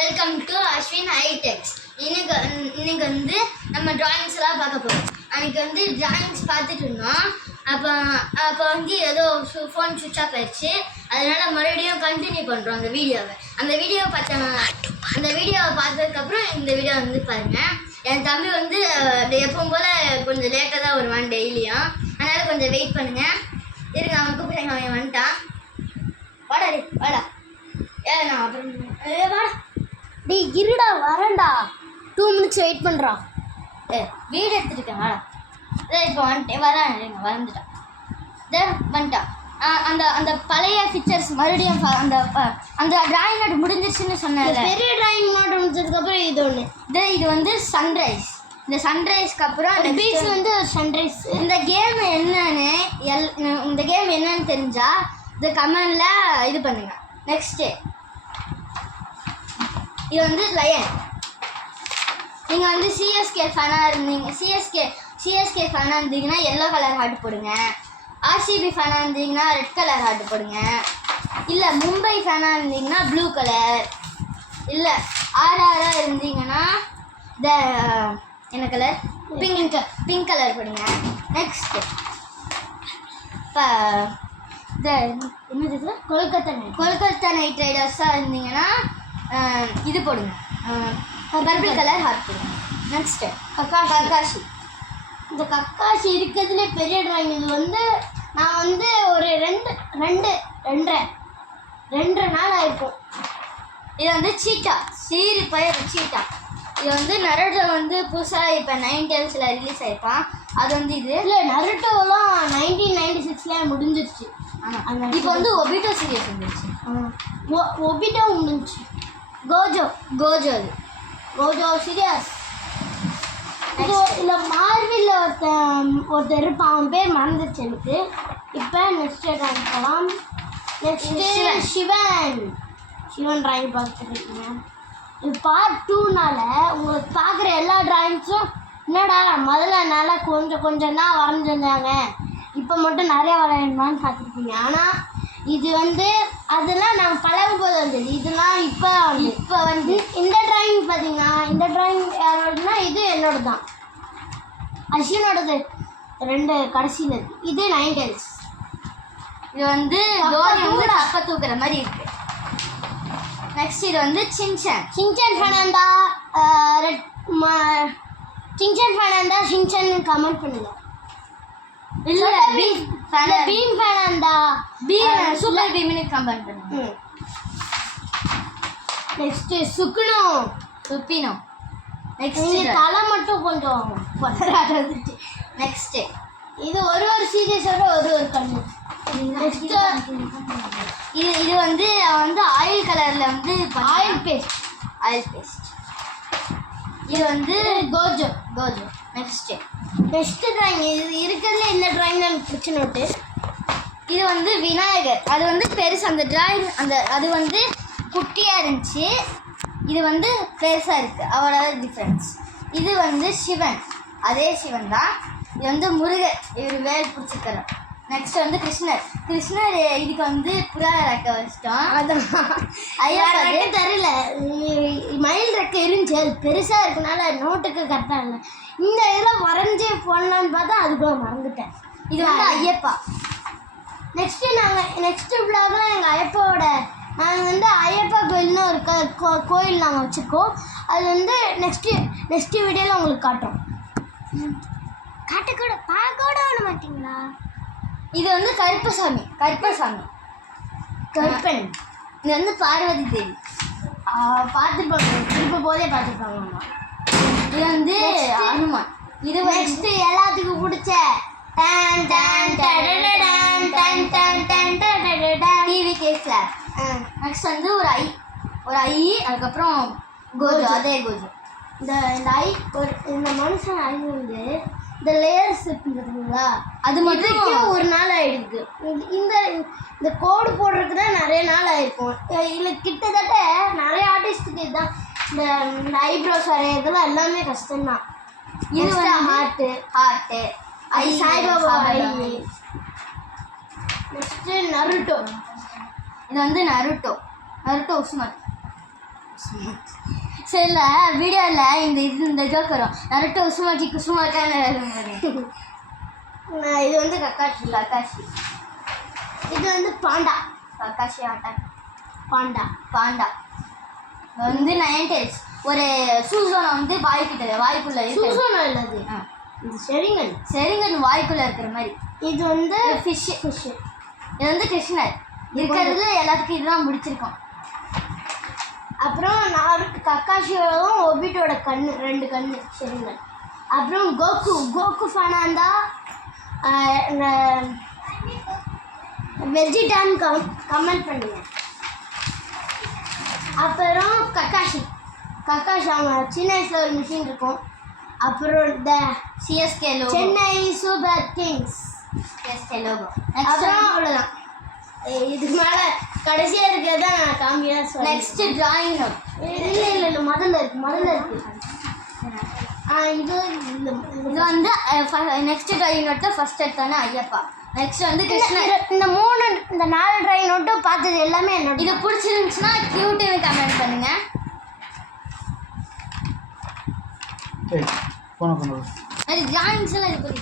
Welcome to Ashwin ஹைடெக்ஸ். இன்னைக்கு வந்து நம்ம டிராயிங்ஸ்லாம் பார்க்க போகிறோம். அன்றைக்கி வந்து டிராயிங்ஸ் பார்த்துட்டு இருந்தோம். அப்போ வந்து ஏதோ ஃபோன் சுவிட்ச் ஆஃப் ஆயிடுச்சு. அதனால் மறுபடியும் கண்டினியூ பண்ணுறோம் அந்த வீடியோவை. அந்த வீடியோவை பார்த்ததுக்கப்புறம் இந்த வீடியோ வந்து பாருங்கள். என் தம்பி வந்து எப்பவும் போல் கொஞ்சம் லேட்டாக தான் வருவான் டெய்லியும். அதனால் கொஞ்சம் வெயிட் பண்ணுங்கள். இருங்க, அவன் கூப்பிட்றாங்க. அவன் வந்துட்டான். வாடா டே வாடா. நான் அப்புறம் வாடா டே இருடா வரேன்டா. 2 minutes வெயிட் பண்ணுறா. வீடு எடுத்துருக்கேன் வாடா. இப்போ வந்துட்டேன் வந்துட்டான். வந்துட்டான். அந்த பழைய பிக்சர்ஸ் மறுபடியும் அந்த டிராயிங் நோட் முடிஞ்சிருச்சுன்னு சொன்னேன். பெரிய டிராயிங் நோட் முடிஞ்சதுக்கப்புறம் இது ஒன்று. இது வந்து சன்ரைஸ். இந்த சன்ரைஸ்க்கு அப்புறம் பீச் வந்து சன்ரைஸ். இந்த கேம் என்னன்னு தெரிஞ்சால் இந்த கமெண்டில் இது பண்ணுங்க. நெக்ஸ்ட்டு இது வந்து லயன். நீங்கள் வந்து சிஎஸ்கே ஃபேனாக இருந்தீங்கன்னா எல்லோ கலர் ஹார்ட் போடுங்க. ஆர்சிபி ஃபேனாக இருந்தீங்கன்னா ரெட் கலர் ஹார்ட் போடுங்க. இல்லை மும்பை ஃபேனாக இருந்தீங்கன்னா ப்ளூ கலர். இல்லை ஆர்ஆராக இருந்தீங்கன்னா என்ன கலர் பிங்க் கலர் போடுங்க. நெக்ஸ்ட்டு இப்போ என்னது கொல்கத்தா நைட் ரைடர்ஸாக இருந்தீங்கன்னா இது போடுங்க, பர்பிள் கலர் ஹார்ட் போடுங்க. Next Kakashi. இந்த கக்காஷி இருக்கிறதுலே பெரிய டிராயிங். இது வந்து நான் வந்து ஒரு 2.5 நாள் ஆயிருக்கும். இது வந்து சீட்டா, சீட்டா. இது வந்து நருட்டோ வந்து புதுசாக இப்போ 9 ரிலீஸ் ஆயிருப்பான். அது வந்து இது இல்லை, நருட்டோலாம் 1996 முடிஞ்சிருச்சு. ஆமாம், இப்போ வந்து ஒபிட்டோ சீரியஸ் வந்துருச்சு. ஒபிட்டோ முடிஞ்சிச்சு. Gojo series. இல்லை மார்வில் ஒருத்தர் இருப்பான், அவன் பேர் மறந்துச்சு எனக்கு. இப்போ நெக்ஸ்ட் டிராயிங் போகலாம். நெக்ஸ்ட்டு சிவன் டிராயிங் பார்த்துருக்கீங்க. இது பார்ட் 2னால உங்களுக்கு பார்க்குற எல்லா டிராயிங்ஸும் என்னடா முதல்ல நல்லா கொஞ்சம் தான் வரைஞ்சிருந்தாங்க, இப்போ மட்டும் நிறையா வரையணுமான்னு பார்த்துருப்பீங்க. ஆனால் இது வந்து அதெல்லாம் நாங்கள் பழகும் போது வந்தது. இதெல்லாம் இப்போ வந்து இந்த டிராயிங் பார்த்தீங்கன்னா, இந்த டிராயிங் யாரோடனா இது என்னோட தான், அஸ்வினோடது 2 கடைசியில் இருக்குது. இது 9 tails. இது வந்து அப்போ தூக்குற மாதிரி இருக்குது. நெக்ஸ்ட் இது வந்து சின்சன் ஃபேனாண்டா. சின்சன் கமெண்ட் பண்ணுங்க. இல்லை பீம் ஃபேனாண்டா, சூப்பர் பீம்னு கமெண்ட் பண்ணுங்க. நெக்ஸ்ட் சுப்பினோ. நெக்ஸ்ட் தலை மட்டும் கொஞ்சம் வந்துச்சு. நெக்ஸ்ட்டு இது ஒரு சீரியஸோட ஒரு கண்ணு. நெக்ஸ்ட் இது வந்து ஆயில் கலரில் வந்து ஆயில் பேஸ்ட். இது வந்து கோஜோ. Next drawing. இது இருக்கிறதுல இந்த டிராயிங் எனக்கு பிடிச்ச நோட்டு. இது வந்து விநாயகர். அது வந்து பெருசு. அந்த டிராயிங் அது வந்து குட்டியாக இருந்துச்சு. இது வந்து பெருசாக இருக்குது. அவ்வளோதான் டிஃப்ரென்ஸ். இது வந்து சிவன், அதே சிவன் தான். இது வந்து முருகர், இவர் வேல் பிடிச்சிருக்காரு. நெக்ஸ்ட் வந்து கிருஷ்ணர். இதுக்கு வந்து புறா ரெக்கை வச்சிட்டோம். அதான் ஐயா ரெக்கை தெரியல, மயில் ரெக்கை இருந்துச்சு. அது பெருசாக இருக்கனால நோட்டுக்கு கரெக்டாக இல்லை. இந்த இதில் வரைஞ்சி போடலான்னு பார்த்தா அதுக்குள்ள மறந்துட்டேன். இது வந்து ஐயப்பா. நெக்ஸ்ட்டு விழாவாக எங்கள் ஐயப்பாவோட நாங்கள் வந்து ஐயப்பா கோயில்னு ஒரு கோயில் நாங்கள் வச்சுருக்கோம். அது வந்து நெக்ஸ்ட்டு வீடியோவில் உங்களுக்கு காட்டுறோம். பார்க்க விட மாட்டிங்களா? இது வந்து கருப்பசாமி. கருப்பன். இது வந்து பார்வதி தேவி. பார்த்துருப்பாங்க, திருப்ப போதே பார்த்துருப்பாங்க. இது வந்து அனுமான். இது நெக்ஸ்ட்டு எல்லாத்துக்கும் பிடிச்ச டிவி கேஸ்ல. நெக்ஸ்ட் வந்து ஒரு ஐ, அதுக்கப்புறம் கோஜோ. அதே கோஜோ. இந்த ஐ இந்த மனுஷன் ஐ வந்து இந்த லேயர்ஸ் இருக்குங்களா, அது மட்டும் ஒரு நாள் ஆகிடுது. இந்த கோடு போடுறதுக்கு தான் நிறைய நாள் ஆகிருக்கும். இல்லை கிட்டத்தட்ட நிறைய ஆர்டிஸ்ட்டுக்கு இதுதான் இந்த ஐப்ரோஸ் வரையிறதுலாம் எல்லாமே கஷ்டம்தான். இது வந்து ஹார்ட்டு ஐ, சாய்பாபா ஐ. Next Naruto. இது வந்து நருட்டோ உஸ்மான். சரில வீடியோவில் இந்த ஜோக் வரும் நருட்டோ உசுமாக்கி குசுமாக்கான்னு இது வந்து கக்காஷி இது வந்து பாண்டா. கக்காஷி ஆட்டம் பாண்டா பாண்டா வந்து 9 tails. ஒரு சூசோனை வந்து வாய்க்குள்ள இருக்கு. சூசோனா இல்லது, இது செரிங்கன். செரிங்கன் வாய்க்குள்ள இருக்கிற மாதிரி. இது வந்து ஃபிஷ். இது வந்து கிருஷ்ணர் இருக்கிறதுல எல்லாத்துக்கும் இதுதான் முடிச்சிருக்கோம். அப்புறம் கக்காஷியோடும் ஒபிட்டோட கண்ணு, 2 கண்ணு செரிங்கன். அப்புறம் கோகு ஃபேனாக இருந்தால் வெஜிடான்னு கமெண்ட் பண்ணுங்க. அப்புறம் கக்காஷி அவங்க சின்ன வயசில் ஒரு மிஷின் இருக்கும். அப்புறம் CSK logo, Chennai Super Kings CSK logo. அப்புறம் அவ்வளோதான். இதுக்கு மேலே கடைசியாக இருக்கிறது தான் நான் காமியாக சொல்லுவேன். Next drawing note. இல்லை முதல்ல இருக்கு. இது வந்து நெக்ஸ்ட் டிராயிங் நோட்டில் ஃபர்ஸ்ட் எடுத்தானே ஐயப்பா. நெக்ஸ்ட் வந்து கிருஷ்ணர். இந்த 4 டிராயிங் நோட்டும் பார்த்தது எல்லாமே என்னோட. இது பிடிச்சிருந்துச்சுன்னா கியூட்டுன்னு கமெண்ட் பண்ணுங்க. போன அது டிராயிங்ஸ் எல்லாம் இது பண்ணி